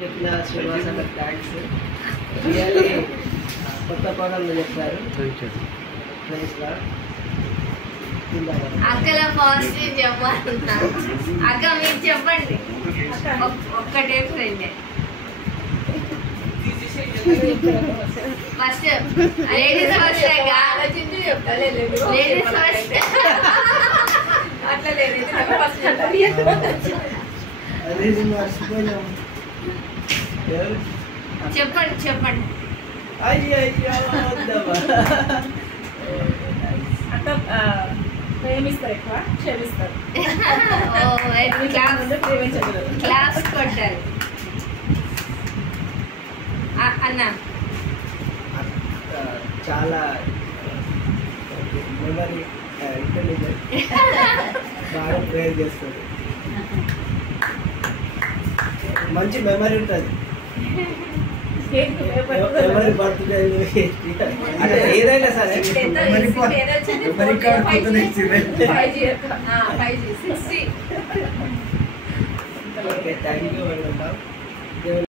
చెప్పిన Srinivasa thanks. Really కొత్త పదంలో చెప్పారు. అక్కల పాజిటివ్ చెప్పాలన్నా అక్క మీరు చెప్పండి. ఒక్కటే friend first ladies first ladies first అట్లా లేదు చెప్పండి చెప్పండి. అట్లా ప్రేమిస్తారు, ఎక్కువ క్షమిస్తారు. క్లాస్ కొట్టారు అన్న. చాలా మెమరీ ఇంటెలిజెంట్, బాగా ప్రేర్ చేస్తుంది, మంచి మెమరీ ఉంటుంది. ఎవరి బర్త్డే అంటే ఏదైనా సరే memory card okay. Thank you.